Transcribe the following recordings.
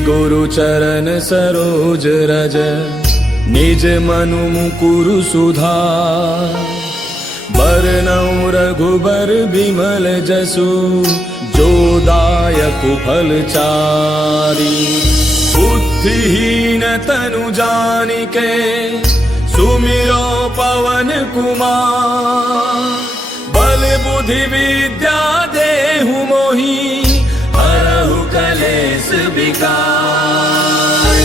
गुरु चरण सरोज रज निज मनु मुकुरु सुधार। बरनउँ रघुबर बिमल जसु जो दायक फलचारी। बुद्धिहीन तनु जानिके सुमिरो पवन कुमार। बल बुद्धि विद्या देहु मोहि हरहु कलेस विकार।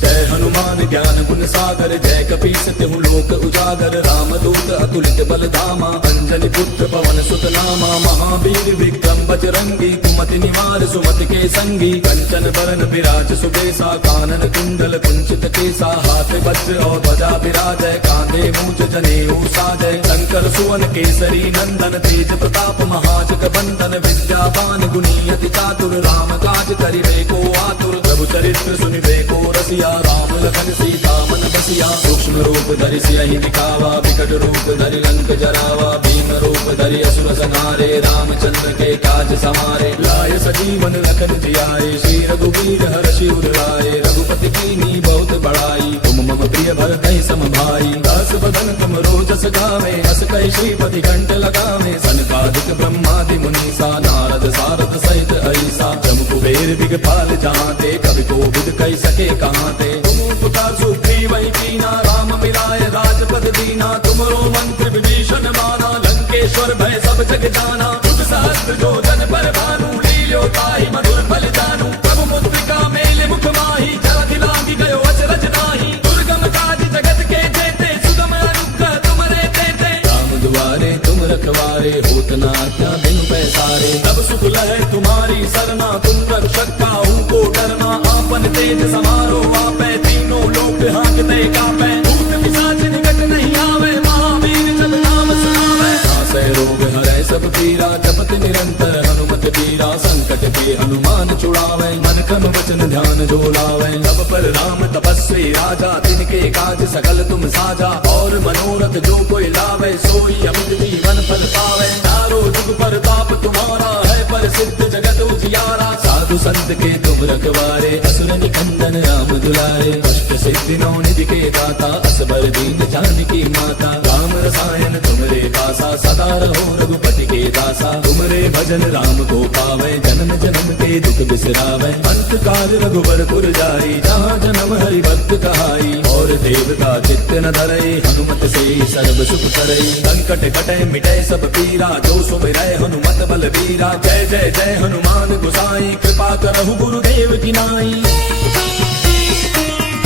जय हनुमान ज्ञान गुण सागर जय कपीस तिहु लोक उजागर। रामदूत अतुलित बल धामा अंजनी पुत्र पवन सुत नामा। महावीर विक्रम बजरंगी कुमति निवार सुमति के संगी। कंचन बरन विराज सुबेसा कानन कुंडल कुंचित केसा। हाथ वज्र और ध्वजा विराजय कांधे मूंज जनेऊ साजय। शंकर सुवन केसरी नंदन तेज प्रताप महाजग बंदन। विद्यावान गुणी अति चातुर राम काज करिबे को आतुर। प्रभु चरित्र सुनिबे को रसिया राम लखन सीता मन बसिया। सूक्ष्म रूप धरि सियहि दिखावा विकट रूप धरि लंक जरावा। भीम रूप धरि असुर संहारे रामचंद्र के काज समारे। लाय सजीवन लखन जियाए श्री रघुवीर हर्षि उर लाए। रघुपति कीन्ही बहुत बड़ाई तुम मम प्रिय भरतहि सम भाई। दास बदन तुम रोजस गावे अस कहि श्रीपति कंठ लगावे। सनकादिक ब्रह्मादि मुनीसा नारद सारद सहित अहिसा। जम कुबेर दिगपाल जहांते कवि कोविद कहि सके कहांते। तुम उपकार सुग्रीव ही कीना राम मिलाए राजपद दीना। तुमरो मंत्र विभीषण माना लंकेश्वर भय सब जग जाना। युग सहस्त्र जो जन पर भानु लील्यो ताहि मधुर फल जानू। प्रभु मुद्रिका मेले मुख माहि जलधि लांघि गयो अचरज नाहि। दुर्गम काज जगत के जेते सुगम अनुग्रह तुमरे तेते। राम दुआरे तुम रखवारे होत न आज्ञा बिनु पैसारे। तब सुख लहै तुम्हारी सरना तुम रक्षक काहू को डरना। आपन तेज समारो आपै तीनों लोक हांकते कापै। भूत पिशाच निकट नहीं आवे महावीर जब नाम सुनावे। नासै रोग हरै सब पीरा जपत निरंतर हनुमत बीरा। संकट के हनुमान छुड़ावे मन क्रम वचन ध्यान जो लावे। सब पर राम तपस्वी राजा तिनके काज सकल तुम साजा। और मनोरथ जो कोई लावे सोई अमित जीवन फल पावे। चारों जुग परताप तुम्हारा है प्रसिद्ध जगत उजियारा। साधु संत के तुम रखवारे असुर निकंदन राम दुलारे। अष्ट सिद्धि नौ निधि के दाता असबर दीन जानकी माता। राम रसायन तुमरे पासा सदा रहो रघुपति के दासा। तुमरे भजन राम को पावे जन्म जन्म के दुख बिसरावे। अंत काल रघुबर पुर जाई जहाँ जन्म हरि भक्त कहाई। और देवता चित्त न धरई हनुमत से सर्व सुख करई। संकट कटै मिटै सब पीरा जो सुमिरै हनुमत बल बीरा। जय जय जय हनुमान गोसाई कृपा करहु गुरुदेव की नाई।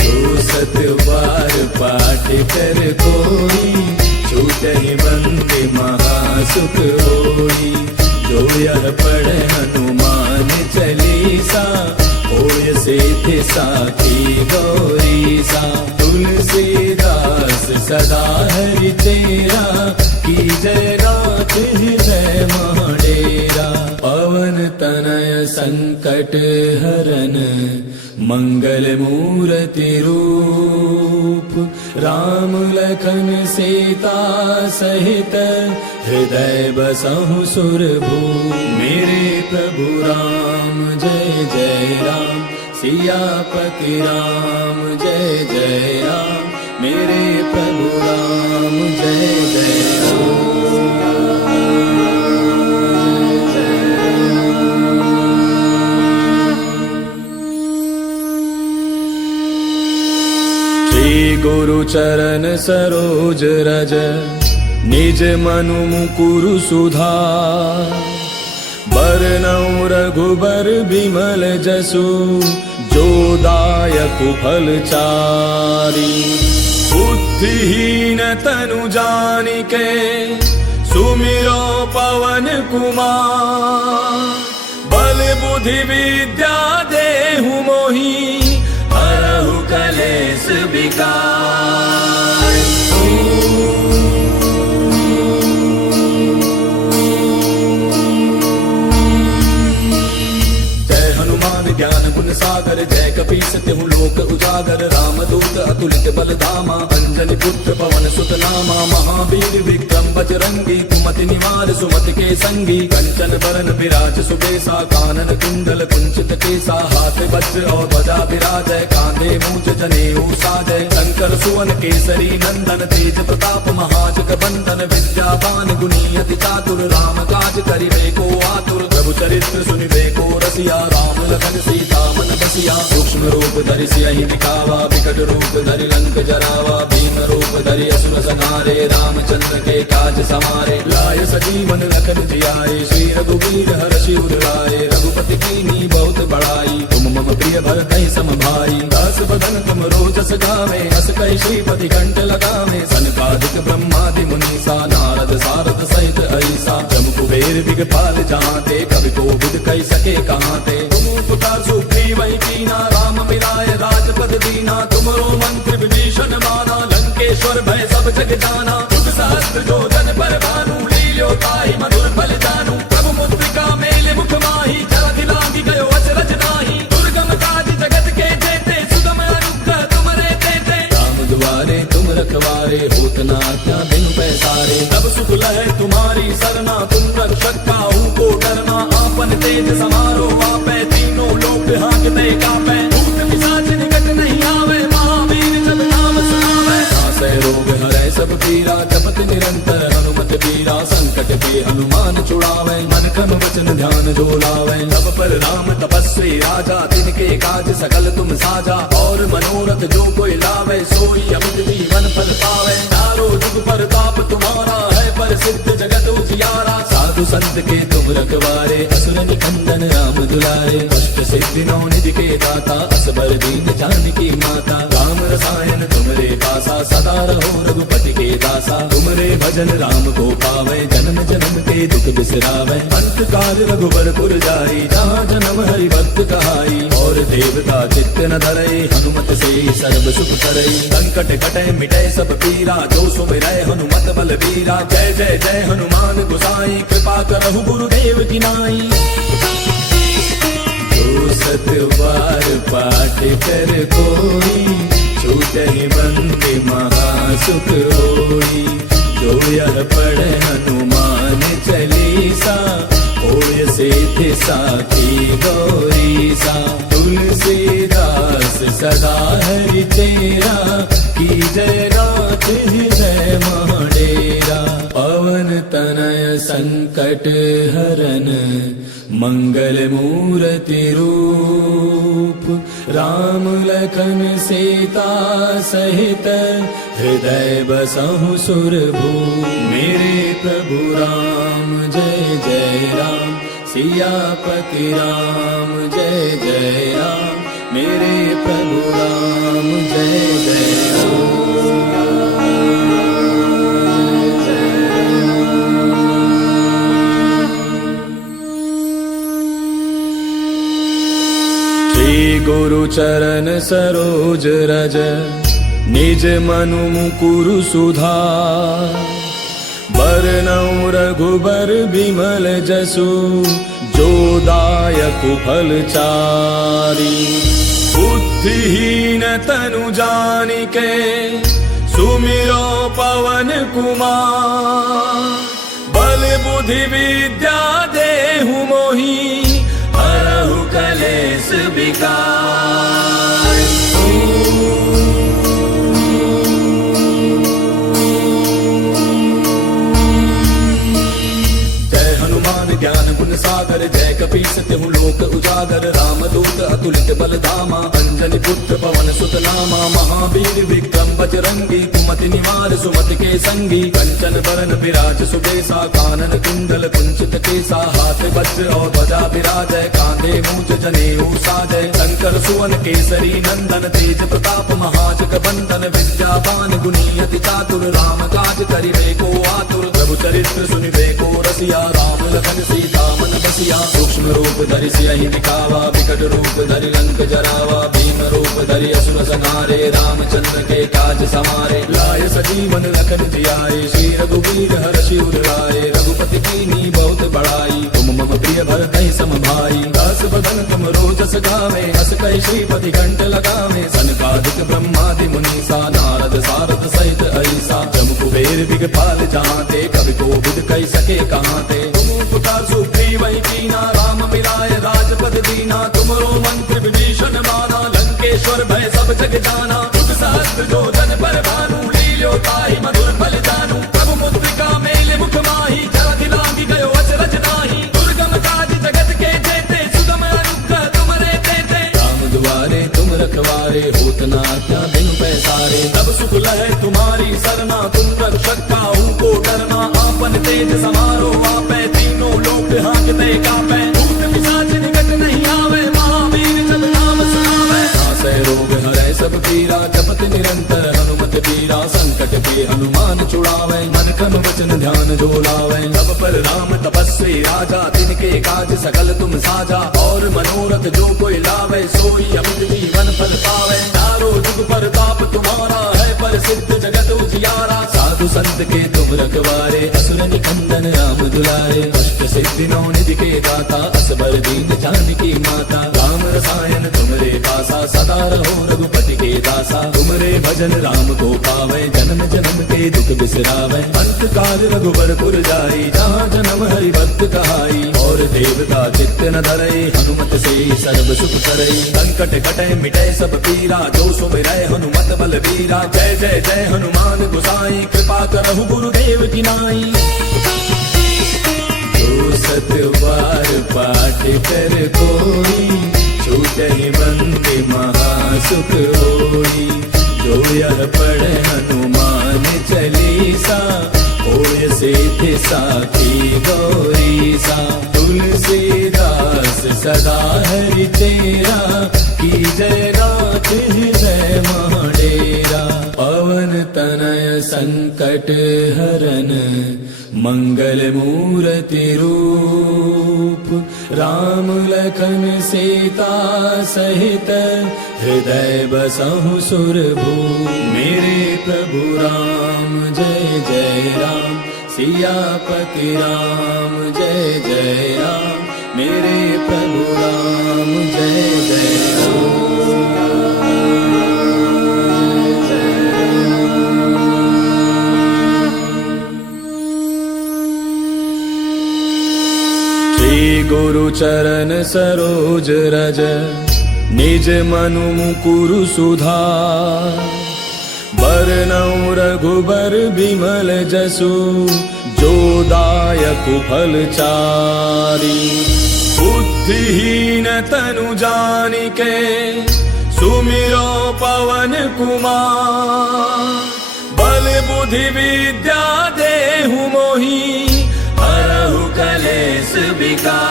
जो सत बार पाठ कर कोई छूटहि बंदे महासुख होई। जो यह पढ़े हनुमान चालीसा होय सिद्धि साखी गौरीसा। तुलसीदास सदा हरि तेरा की जय नाथ हृदय महडेरा। पवन तनय संकट हरन मंगल मूर्ति रूप। राम लखन सीता सहित हृदय बसहु सुरभूप। मेरे प्रभु राम जय जय राम सियापति राम जय जय राम। मेरे प्रभु राम जय जय गुरु चरण सरोज रज निज मनु मुकुरु सुधार। बरनउँ रघुबर बिमल जसु जो दायक फलचारी। बुद्धिहीन तनु जानिके सुमिरो पवन कुमार। बल बुद्धि विद्या देहु मोहि हरहु कलेस विकार। जय हनुमान ज्ञान गुण सागर जय कपीस तिहु लोक उजागर रामदूत अतुलित बल धामा अंजनी पुत्र पवन सुत नामा महावीर विक्रम बजरंगी कुमति निवार सुमति के संगी कंचन बरन विराज सुबेसा कानन कुंडल कुंचित केसा हाथ वज्र और ध्वजा विराजय कांधे मूंज जनेऊ साजय शंकर सुवन केसरी नंदन तेज प्रताप महाजग बंदन विद्यावान गुणी अति चातुर राम काज करिबे को आतुर प्रभु चरित्र सुनिबे को रसिया राम लखन सीता मन बसिया सूक्ष्म रूप धरि सियहि दिखावा विकट रूप धरि लंक जरावा भीम रूप धरि असुर संहारे रामचंद्र के काज समारे लाय सजीवन लखन जियाए श्री रघुवीर हर्षि उर लाए रघुपति कीन्ही बहुत बड़ाई तुम मम प्रिय भरतहि सम भाई दास बदन तुम रोजस गावे हस कहि श्रीपति कंठ लगावे सनकादिक ब्रह्मादि मुनीसा नारद सारद सहित ऐसा जम कुबेर दिगपाल जहांते कवि कोविद कहि सके कहांते तुम उपकार सुग्रीव वही कीना राम मिलाए राजपद दीना तुमरो मंत्र विभीषण माना लंकेश्वर भय सब जग जाना युग सहस्त्र जो जन पर भानु लील्यो ताहि मधुर फल जानू प्रभु मुद्रिका मेले मुख माही जरा दिलांगी गयो अचरज नाही दुर्गम काज जगत के जेते सुगम अनुग्रह तुमरे तेते राम दुआरे तुम रखवारे होत न आज्ञा बिनु पैसारे तब सुख लहै तुम्हारी सरना तुम रक्षक काहू को डरना आपन तेज समारो आपै तीनों लोक हांकते कापै भूत पिशाच निकट नहीं आवे महावीर जब नाम सुनावे नासै रोग हरै सब पीरा जपत निरंतर हनुमत पीरा संकट के हनुमान छुड़ावे मन क्रम वचन ध्यान जो लावे सब पर राम तपस्वी राजा तिनके काज सकल तुम साजा और मनोरथ जो कोई लावे सोई अमित जीवन फल पावे चारों जुग परताप तुम्हारा है प्रसिद्ध जगत उजियारा साधु संत के तुम रखवारे असुर निकंदन राम दुलारे अष्ट सिद्धि नौ निधि के दाता असबर दीन जानकी माता राम रसायन तुमरे पासा सदा रहो रघुपति के दासा तुमरे भजन राम को पावे जन्म जन्म के दुख बिसरावे अंत काल रघुबर पुर जाई जहाँ जन्म हरि भक्त कहाई और देवता चित्त न धरे हनुमत से सर्व सुख करे संकट कटे मिटे सब पीरा जो सुमिरै हनुमत बल वीरा जय जय जय हनुमान गोसाई कृपा करहु गुरुदेव की नाई जो सत बार पाठ कर कोई छूटहि बंदे महासुख होई जो यह पढ़े हनुमान चालीसा होय सिद्धि साखी गौरीसा तुलसीदास सदा हरि तेरा की जय नाथ हृदय महाडेरा पवन तनय संकट हरन मंगल मूर्ति रूप राम लखन सीता सहित हृदय बसहु सुरभूप मेरे प्रभु राम जय जय राम सियापति राम जय जय राम मेरे प्रभु राम जय जय गुरु चरण सरोज रज निज मनु मुकुरु सुधार बरनउँ रघुबर बिमल जसु जो दायक फल चारि बुद्धिहीन तनु जानिके सुमिरो पवन कुमार बल बुद्धि विद्या देहु मोहि हरहु कलेश विकार जय हनुमान ज्ञान गुण सागर जय कपीस तिहु लोक उजागर रामदूत अतुलित बल धामा अंजनी पुत्र पवन सुत नामा महावीर विक्रम बजरंगी कुमति निवार सुमति के संगी कंचन बरन विराज सुबेसा कानन कुंडल कुंचित केसा हाथ वज्र और ध्वजा विराजय कांधे मूंज जनेऊ साजय शंकर सुवन केसरी नंदन तेज प्रताप महाजग बंदन विद्यावान गुणी अति चातुर राम काज करिबे को आतुर प्रभु चरित्र सुनिबे को रसिया राम लखन सीता मन बसिया सूक्ष्म रूप धरि सियहि दिखावा विकट रूप धरि लंक जरावा भीम रूप धरि असुर संहारे रामचंद्र के काज समारे लाय सजीवन लखन जियाए श्री रघुवीर हर्षि उर लाए रघुपति कीन्ही बहुत बड़ाई तुम मम प्रिय प्रिय भरतहि सम भाई। दास बदन तुम रोजस गावे, अस कहि श्रीपति कंठ लगावे। सनकादिक ब्रह्मादि मुनीसा, नारद सारद सहित ऐसा। जम कुबेर दिगपाल जहाँते, कवि कोविद कहि सके कहाँते। तुम उपकार सुग्रीव कीना, राम मिलाय राजपद दीना। तुमरो मंत्र विभीषण माना, लंकेश्वर भय सब जग जाना। युग सहस्त्र जो जन पर भानु, लील्यो ताहि मधुर फल जानू। प्रभु मुद्रिका मेल मुख माही, जलधि लांघि गयो अचरज नाही। दुर्गम काज जगत के जेते, सुगम अनुग्रह तुमरे तेते। राम दुआरे तुम रखवारे, होत न आज्ञा बिनु पैसारे। तब सुख लहै तुम्हारी सरना, तुम रक्षक काहू को डरना। आपन तेज समारो आपै, तीनों लोक हाँकते कापै। भूत पिशाच निकट नहीं आवे, महावीर जब नाम सुनावे। नासै रोग हरै सब पीरा, जपत निरंतर हनुमत बीरा। संकट के हनुमान छुड़ावे, मन क्रम वचन ध्यान जो लावे। तब पर राम तपस्वी राजा, तिनके काज सकल तुम साजा। और मनोरथ जो कोई लावे, सोई अमित जीवन फल पावे। चारों जुग परताप तुम्हारा है, प्रसिद्ध जगत उजियारा। साधु संत के तुम रखवारे, असुर निकंदन राम दुलारे। अष्ट सिद्धि नौ निधि के दाता, असबर दीन जानकी माता। राम रसायन तुमरे पासा, सदा रहो रघुपति के दासा। तुमरे भजन राम को पावे, जन्म जन्म के दुख बिसरावे। अंत काल रघुबर पुर जाई, जहाँ जन्म हरि भक्त कहाई। और देवता चित्त न धरई, हनुमत से सर्व सुख करई। संकट कटै मिटै सब पीरा, जो सुमिरै हनुमत बल बीरा। जय जय जय हनुमान गोसाई, कृपा करहु गुरुदेव की नाई। जो सत बार पाठ कर कोई, छूटहि बंद महासुख होई। जो यह पढ़े हनुमान चालीसा, होय सिद्धि साखी गौरीसा। तुलसीदास सदा हरि तेरा, की जय नाथ हृदय महडेरा। पवन तनय संकट हरन, मंगल मूर्ति रूप। राम लखन सीता सहित, हृदय बसहु सुरभूप। मेरे प्रभु राम जय जय राम, सियापति राम जय जय राम। मेरे प्रभु राम जय जय राम। गुरु चरण सरोज रज, निज मनु मुकुरु सुधार। बरनउँ रघुबर बिमल जसु, जो दायक फल चारि। बुद्धिहीन तनु जानिके, सुमिरो पवन कुमार। बल बुद्धि विद्या देहु मोहि, हरहु कलेश विकार।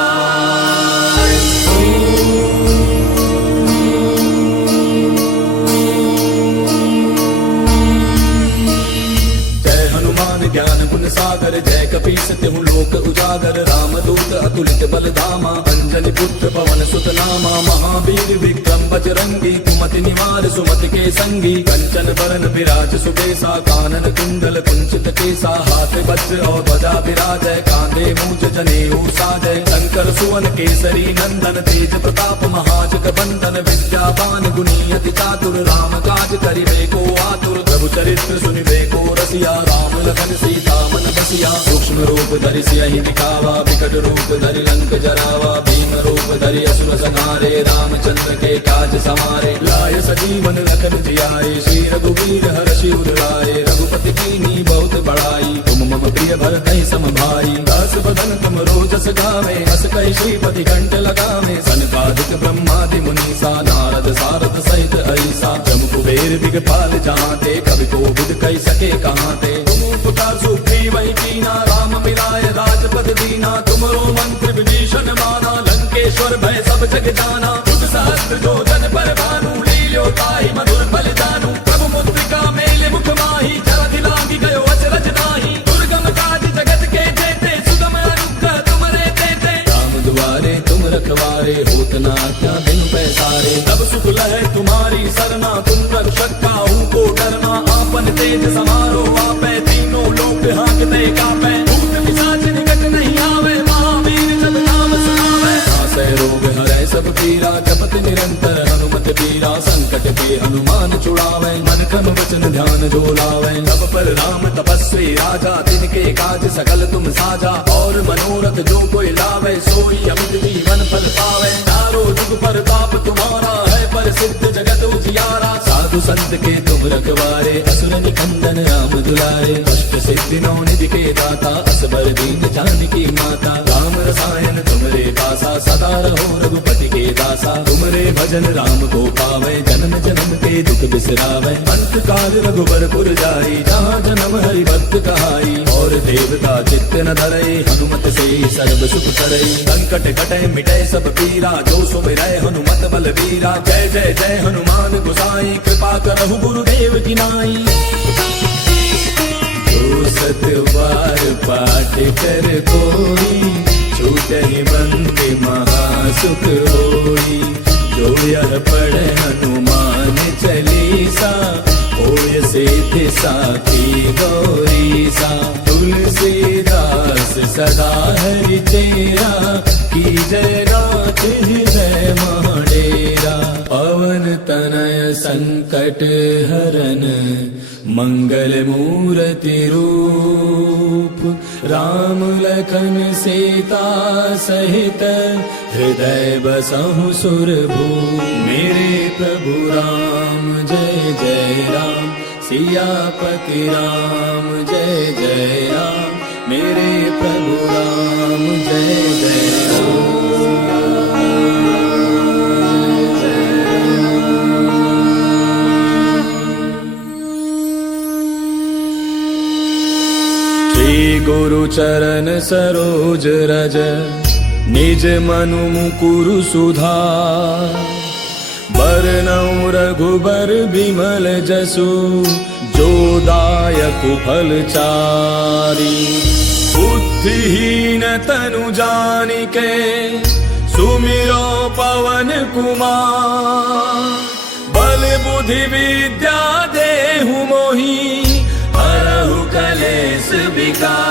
जय हनुमान ज्ञान गुण सागर, जय कपीस तिहु लोक उजागर। रामदूत अतुलित बल धामा, अंजनी पुत्र पवन सुत नामा। महावीर विक्रम बजरंगी, कुमति निवार सुमति के संगी। कंचन बरन विराज सुबेसा, कानन कुंडल कुंचित केसा। हाथ वज्र और ध्वजा विराजय, कांधे मूज जनेऊ साजय। शंकर सुवन केसरी नंदन, तेज प्रताप महाजग बंदन। विद्यावान गुणी अति चातुर, राम काज करिबे को आतुर। प्रभु चरित्र सुनिबे को रसिया, राम लखन सीता मन बसिया। सूक्ष्म रूप धरि सियहि दिखावा, विकट रूप धरि लंक जरावा। भीम रूप धरि असुर संहारे, रामचंद्र के काज समारे। लाय सजीवन लखन जियाए, श्री रघुवीर हर्षि उर लाए। रघुपति कीन्ही बहुत बड़ाई, तुम मम प्रिय भरतहि सम भाई। दास बदन तुम रोजस गावे, अस कहि श्रीपति कंठ लगावे। सनकादिक ब्रह्मादि मुनीसा, नारद सारद सहित ऐसा। जम कुबेर दिगपाल जहाँते, कवि कोविद कहि सके कहाँते। तुम उपकार सुग्रीव कीना, राम मिलाय राजपद दीना। तुमरो मंत्र विभीषण माना, लंकेश्वर भय सब जग जाना। युग सहस्त्र जो जन पर भानु, लील्यो ताहि मधुर फल जानू। प्रभु मुद्रिका मेल मुख माही, जलधि लांघि गयो अचरज नाही। दुर्गम काज जगत के जेते, सुगम अनुग्रह तुमरे तेते। राम दुआरे तुम रखवारे, होत न आज्ञा बिनु पैसारे। तब सुख लहै तुम्हारी सरना, तुम रक्षक काहू को डरना। आपन तेज समारो आपै, तीनों लोक हाँकते कापै। भूत पिशाच निकट नहीं आवे, महावीर जब नाम सुनावे। ध्यान जो लावे। तब पर राम तपस्वी राजा, तिनके काज सकल तुम साजा। और मनोरथ जो कोई लावे, सोई अमित जीवन फल पावे। चारों जुग पर ताप तुम्हारा है, पर सिद्ध जगत उजियारा। साधु संत के तुम रखवारे, असुर निकंदन राम दुलारे। अष्ट सिद्धि नौ निधि के दाता, असबर दीन जानकी माता। राम रसायन तुमरे पासा, सदा रहो रघुपति के दासा। तुमरे भजन राम को पावे, जन्म जन्म के दुख बिसरावे। अंत काल रघुबर पुर जाई, जहाँ जन्म हरि भक्त कहाई। और देवता चित्त न धरई, हनुमत से सर्व सुख करई। संकट कटे मिटे सब पीरा, जो सुमिरै हनुमत बल वीरा। जय जय जय हनुमान गोसाई, कृपा करहु गुरुदेव की नाई। जो सत बार पाठ कर कोई, छूटहि बंदी महासुख होई। जो यह पढ़े हनुमान चालीसा, होय सिद्धि साखी गौरीसा। तुलसीदास सदा हरि चेरा, की जय नाथ हृदय महाडेरा। पवन तनय संकट हरन, मंगल मूर्ति रूप। राम लखन सीता सहित, हृदय बसहु सुरभूप। मेरे प्रभु राम जय जय राम, सियापति राम जय जय राम। मेरे प्रभु राम जय जय राम। गुरु चरण सरोज रज, निज मनु मुकुरु सुधार। बरनउँ रघुबर बिमल जसु, जो दायक फल चारि। बुद्धिहीन तनु जानिके, सुमिरो पवन कुमार। बल बुद्धि विद्या देहु मोहि, हरहु कलेश विकार।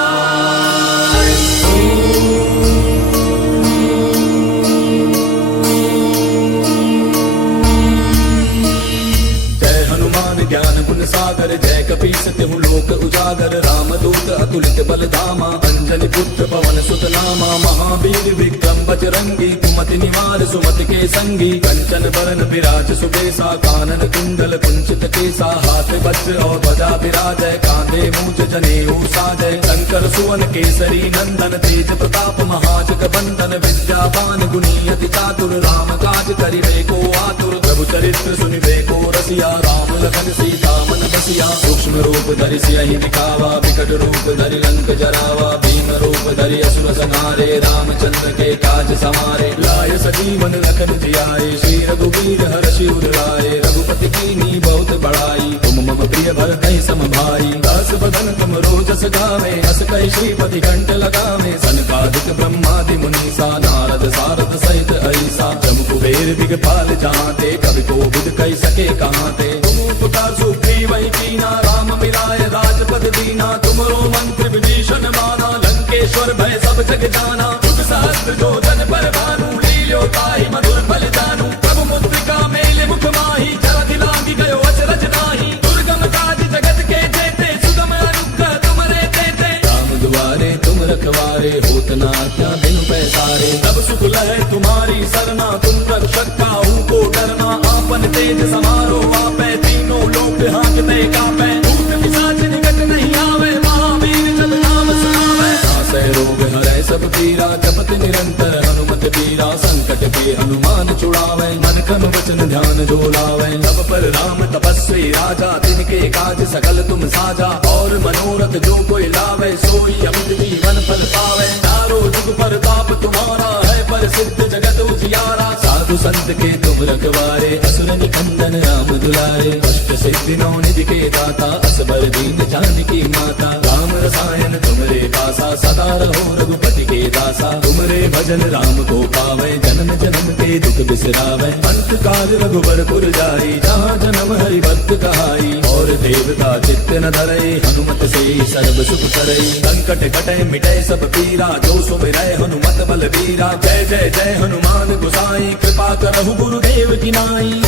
जय हनुमान ज्ञान गुण सागर, जय कपीस तिहु लोक उजागर। राम दूत अतुलित बल धामा, अंजनी पुत्र पवन सुत नामा। महावीर विक्रम बजरंगी, कुमति निवार सुमति के संगी। कंचन बरन विराज सुबेसा, कानन कुंडल कुंचित केसा। हाथ वज्र और ध्वजा विराजय, कांधे मूंज जनेऊ साजय। शंकर सुवन केसरी नंदन, तेज प्रताप महाजग बंदन। विद्यावान गुणी अति चातुर, राम काज करिबे को आतुर। प्रभु चरित्र सुनिबे को रसिया, राम लखन सीता मन बसिया। सूक्ष्म रूप धरि सियहि दिखावा, विकट रूप धरि लंक जरावा। भीम रूप धरि असुर संहारे, रामचंद्र के काज समारे। लाय सजीवन लखन जियाए, श्री रघुवीर हर्षि उर लाए। रघुपति कीन्ही बहुत बड़ाई, तुम मम प्रिय भरतहि सम भाई। दास बदन तुम रोजस गावे, हस कहि श्रीपति कंठ लगावे। सनकादिक ब्रह्मादि मुनीसा, नारद सारद सहित ऐसा। जम कुबेर दिगपाल जहांते, कवि कोविद कहि सके कहांते। तुम उपकार सुग्रीवहि कीना, राम मिलाय राजपद दीना। तुमरो मंत्र विभीषण माना, लंकेश्वर भय सब जग जाना। जुग सहस्त्र जो जन पर भानु, लील्यो ताहि मधुर फल जानू। प्रभु मुद्रिका मेलि मुख माहि, जलधि लांघि गयो अचरज नाहि। दुर्गम काज जगत के जेते, सुगम अनुग्रह तुमरे तेते। राम दुआरे तुम रखवारे, होत न आज्ञा बिनु पैसारे। तब सुख लहै तुम्हारी सरना, तुम रक्षक काहू को डरना। आपन तेज समारो आपै, तीनों लोक हांकते कापै। भूत पिशाच निकट नहीं आवे, महावीर जब नाम सुनावे। नासै रोग हरै सब पीरा, जपत निरंतर हनुमत बीरा। संकट के हनुमान छुड़ावे, मन क्रम वचन ध्यान जो लावे। तब पर राम तपस्वी राजा, तिनके काज सकल तुम साजा। और मनोरथ जो कोई लावे, सोई अमित जीवन फल पावे। चारों जुग पर ताप तुम्हारा है, पर सिद्ध जगत उजियारा। साधु संत के तुम रखवारे, असुर निकंदन राम दुलारे। अष्ट सिद्धि नौ निधि के दाता, असबर दीन जानकी माता। राम रसायन तुमरे पासा, सदा रहो रघुपति के दासा। तुमरे भजन राम को पावे, जन्म जन्म के दुख बिसरावे। अंत काल रघुबर पुर जाई, जहाँ जन्म हरि भक्त कहाई। और देवता चित्त न धरई, हनुमत से सर्व सुख करई। संकट कटे मिटे सब पीरा, जो सुमिरै हनुमत बल वीरा। जय जय जय हनुमान गोसाई, कृपा करहु गुरुदेव की नाई।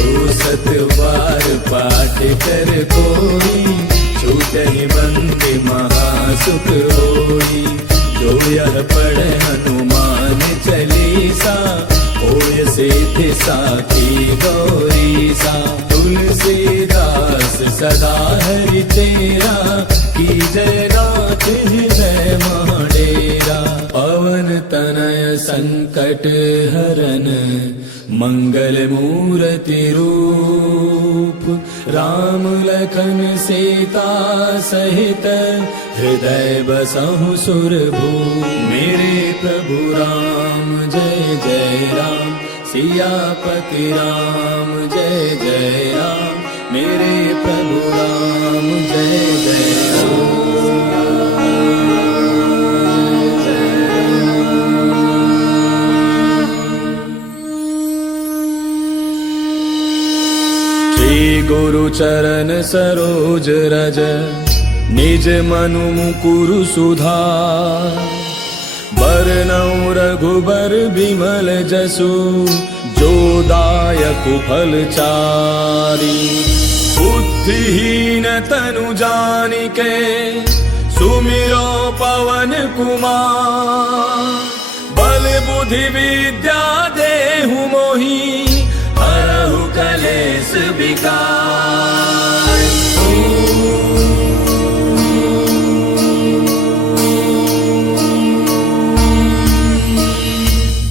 जो सत बार पाठ कर कोई, छूटहि बंद महासुख होई। जो यह पढ़े हनुमान चालीसा, होय सिद्धि साखी गौरीसा। तुलसीदास सदा हरि तेरा, की जय गात हृदय महाडेरा। पवन तनय संकट हरन, मंगल मूर्ति रूप। राम लखन सीता सहित, हृदय बसहु सुरभूप। मेरे प्रभु राम जय जय राम, सियापति राम जय जय राम। मेरे प्रभु राम जय जय राम। श्री गुरु चरण सरोज रज, निज मनु मुकुरु सुधार। बरनउँ रघुबर बिमल जसु, जो दायक फल चारि। बुद्धिहीन तनु जानिके, सुमिरो पवन कुमार। बल बुद्धि विद्या देहु मोहि, हरहु कलेश विकार।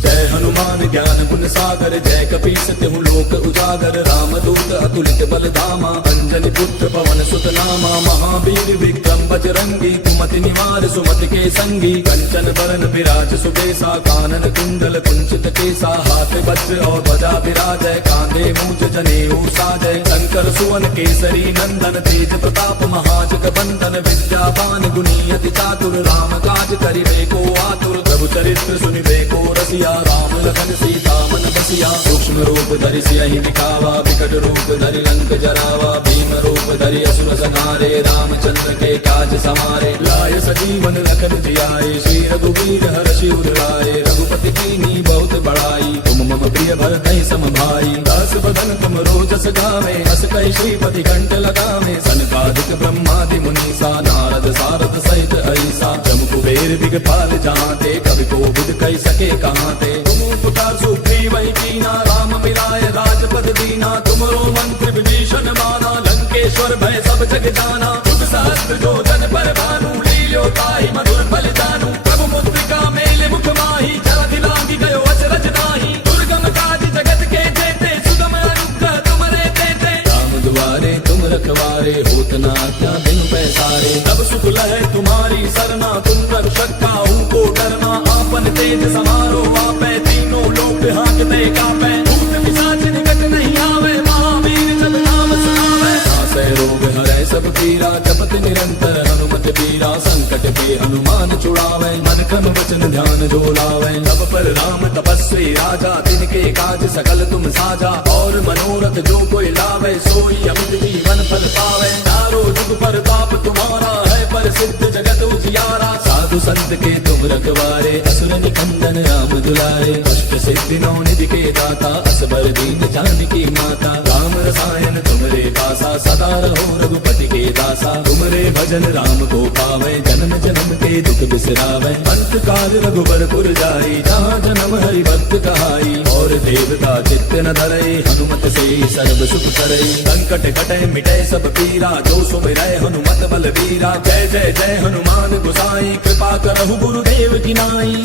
जय हनुमान ज्ञान गुण सागर, जय कपीस तिहु लोक उजागर। रामदूत अतुलित बल धामा, अंजनी पुत्र पवन सुत नामा। महावीर विक्रम बजरंगी, कुमति निवार सुमति के संगी। कंचन बरन विराज सुबेसा, कानन कुंडल कुंचित केसा। हाथ वज्र और ध्वजा विराजय, कांधे मूंज जनेऊ साजय। शंकर सुवन केसरी नंदन, तेज प्रताप महाजग बंदन। विद्यावान गुणी अति चातुर, राम काज करिबे को आतुर। प्रभु चरित्र सुनिबे को रसिया, राम लखन सीता मन बसिया। सूक्ष्म रूप धरि सियहि दिखावा, विकट रूप धरि लंक जरावा। भीम रूप धरि असुर संहारे, रामचंद्र के काज समारे। लाय सजीवन लखन जियाए, श्री रघुवीर हर्षि उर लाए। रघुपति कीन्ही बहुत बड़ाई, तुम मम प्रिय भरतहि सम भाई। दास बदन तुम रोजस गावे, हस कहि श्रीपति कंठ लगावे। सनकादिक ब्रह्मादि मुनीसा, नारद सारद सहित ऐसा। जम कुबेर दिगपाल जहांते, कवि कोविद कहि सके कहांते। तुम उपकार सुग्रीव ही कीना, राम मिलाय राजपद दीना। तुमरो मंत्र विभीषण माना, लंकेश्वर भय सब जग जाना। जुग सहस्त्र जो जन पर भानु, लील्यो ताहि मधुर फल जानू। प्रभु मुद्रिका मेल मुख माहि, जरा दिलांगी गयो अचरज नाही। दुर्गम काज जगत के जेते, सुगम अनुग्रह तुमरे तेते। राम दुआरे तुम रखवारे, होत न आज्ञा बिनु पैसारे। तब सुख लहै तुम्हारी सरना, तुम रक्षक काहू को डरना। आपन तेज समारो आपै, तीनों लोक हांकते कापै। भूत पिशाच निकट नहीं आवे, महावीर जब नाम सुनावे। नासै रोग हरै सब पीरा, जपत निरंतर हनुमत बीरा। संकट पे हनुमान छुड़ावे, मन क्रम वचन ध्यान जो लावे। तब पर राम तपस्वी राजा, तिनके काज सकल तुम साजा। और मनोरथ जो कोई लावे, सोई अमित जीवन फल पावे। चारों जुग पर ताप तुम्हारा है, प्रसिद्ध जगत उजियारा। साधु संत के तुम रखवारे, असुर निकंदन राम दुलारे। अष्ट सिद्धि नौ निधि के दाता, असबर दीन जानकी माता। राम रसायन तुमरे पासा, सदा रहो रघुपति के दासा। तुमरे भजन राम को पावे, जन्म जन्म के दुख बिसरावे। अंत काल रघुबर पुर जाई, जहाँ जन्म हरि भक्त कहाई। और देवता चित्त न धरई, हनुमत से सर्व सुख करई। संकट कटै मिटै सब पीरा, जो सुमिरै हनुमत बल वीरा। जय जय जय हनुमान गोसाई, कृपा करहु गुरुदेव की नाई।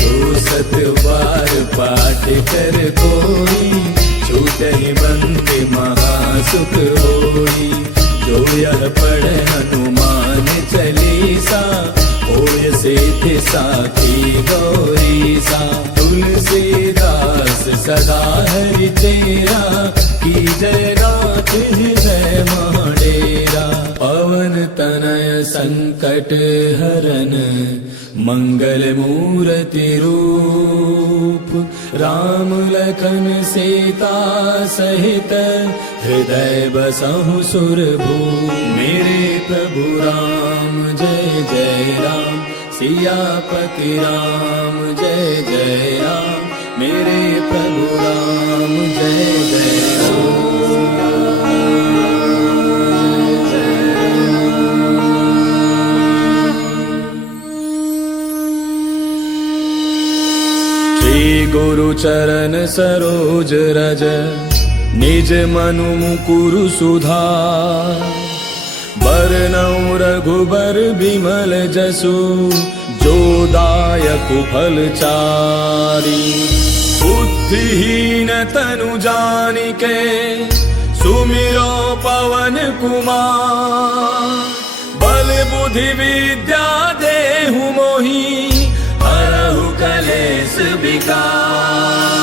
जो सत बार पाठ कर कोई, छूटहि बंद महासुख होई। जो यह पढ़े हनुमान चालीसा, होय सिद्धि साखी गौरीसा। तुलसीदास सदा हरि तेरा, की जय गात हृदय महाडेरा। पवन तनय संकट हरन, मंगल मूर्ति रूप। राम लखन सीता सहित, हृदय बसहु सुरभूप। मेरे प्रभु राम जय जय राम, सियापति राम जय जय राम। मेरे प्रभु राम जय जय राम। श्री गुरु चरण सरोज रज निज मनु मुकुरु सुधार। बरनउँ रघुबर बिमल जसु जो दायक फल चारी। बुद्धिहीन तनु जानिके सुमिरो पवन कुमार। बल बुद्धि विद्या देहु मोहि हरहु कलेस विकार।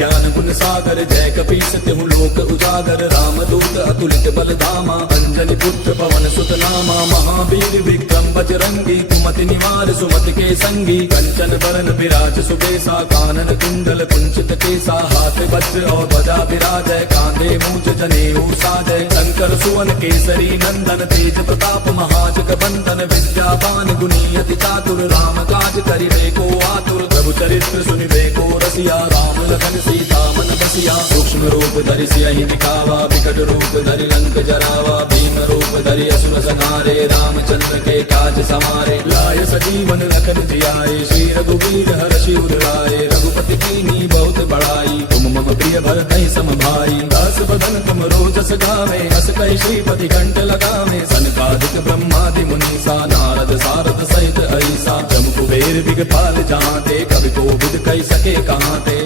ज्ञान गुण सागर जय कपीस तिहु लोक उजागर। रामदूत अतुलित बल धामा अंजनी पुत्र पवन सुत नामा। महावीर विक्रम बजरंगी कुमति निवार सुमति के संगी। कंचन बरन विराज सुबेसा कानन कुंडल कुंचित केसा। हाथ वज्र और ध्वजा विराजय कांधे मूंज जनेऊ साजय। शंकर सुवन केसरी नंदन तेज प्रताप महाजग बंदन। विद्यावान गुणी अति चातुर राम काज करिबे को आतुर। प्रभु चरित्र सुनिबे को रसिया राम लखन सीता मन बसिया। सूक्ष्म रूप धरि सियहि दिखावा विकट रूप धरि लंक जरावा। भीम रूप धरि असुर संहारे रामचंद्र के काज समारे। लाय सजीवन लखन जियाए श्री रघुवीर हर्षि उर लाए। रघुपति कीन्ही बहुत बड़ाई तुम मम प्रिय भरतहि सम भाई। दास बदन तुम रोजस गावे हस कहि श्रीपति कंठ लगावे। सनकादिक ब्रह्मादि मुनीसा नारद सारद सहित ऐसा। जम कुबेर दिगपाल जहांते कवि कोविद कहि सके कहांते।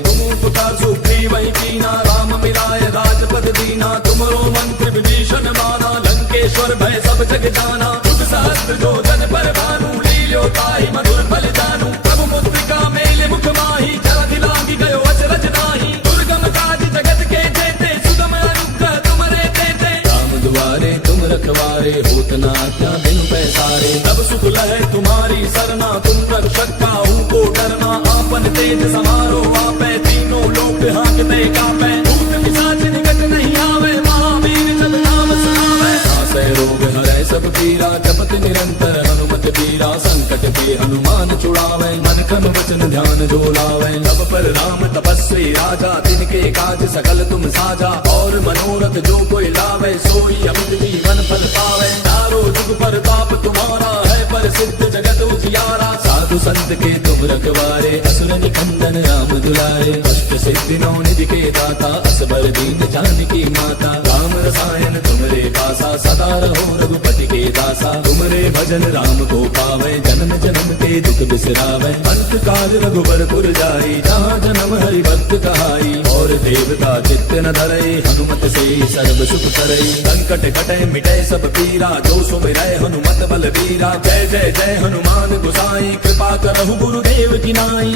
पुकार सुग्रीवहि कीना राम मिलाय राजपद दीना। तुमरो मंत्र विभीषण माना लंकेश्वर भय सब जग जाना। युग सहस्त्र जो जन पर भानु लील्यो ताहि मधुर फल जानू। प्रभु मुद्रिका मेल मुख माहि जलधि लांघि गयो अचरज नाहि। दुर्गम काज जगत के जेते सुगम अनुग्रह तुमरे तेते। राम दुआरे तुम रखवारे होत न आज्ञा बिनु पैसारे। तब सुख लहै तुम्हारी सरना तुम रक्षक काहू को डरना। आपन तेज समारो आपै तीनों लोक हांकते कांपै। भूत पिशाच निकट नहीं आवे महावीर जब नाम सुनावे। नासै रोग हरै सब पीरा जपत निरंतर हनुमत बीरा। संकट के हनुमान छुड़ावे मन क्रम वचन ध्यान जो लावे। तब पर राम तपस्वी राजा तिनके काज सकल तुम साजा। और मनोरथ जो कोई लावे सोई अमित जीवन फल पावे। चारों जुग पर ताप तुम्हारा है प्रसिद्ध जगत उजियारा। साधु संत के तुम रखवारे असुर निकंदन राम दुलारे। अष्ट सिद्धि नौ निधि के दाता असबर दीन जानकी माता। राम रसायन तुमरे पासा सदा रहो रघुपति के दासा। तुमरे भजन राम को पावे जन्म जन्म के दुख बिसरावे। अंत काल रघुबर पुर जाई जहाँ जन्म हरि भक्त कहाई। और देवता चित्त न धरई हनुमत से सर्व सुख करई। संकट कटे मिटे सब पीरा जो सुमिरै हनुमत बल वीरा। जय जय जय हनुमान गोसाई कृपा करहु गुरुदेव की नाई।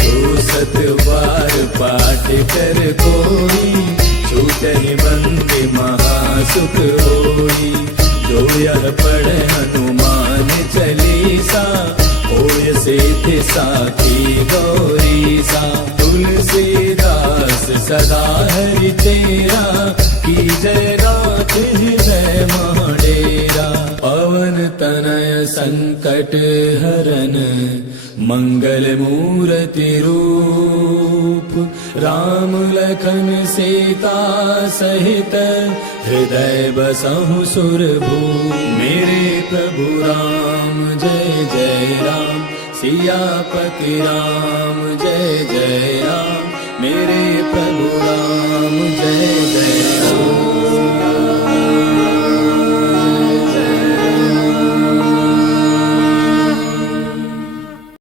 जो सत बार पाठ कर कोई छूटहि बंदी महासुख होई। जो यह पढ़े हनुमान चालीसा होय सिद्धि साखी गौरीसा। तुलसीदास सदा हरि तेरा की जय नाथ हृदय महाडेरा। पवन तनय संकट हरन मंगल मूर्ति रूप। राम लखन सीता सहित हृदय बसहु सुरभूप। मेरे प्रभु राम जय जय राम। सियापति राम जय जय राम। मेरे प्रभु राम